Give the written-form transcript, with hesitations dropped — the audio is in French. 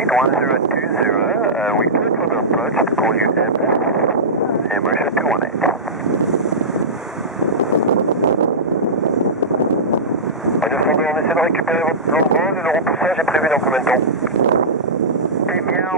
Flight 1020, we cleared for the approach to call you MS, Emerson 218. On essaie de récupérer votre plan de vol et le repoussage est prévu dans combien de temps? Eh bien,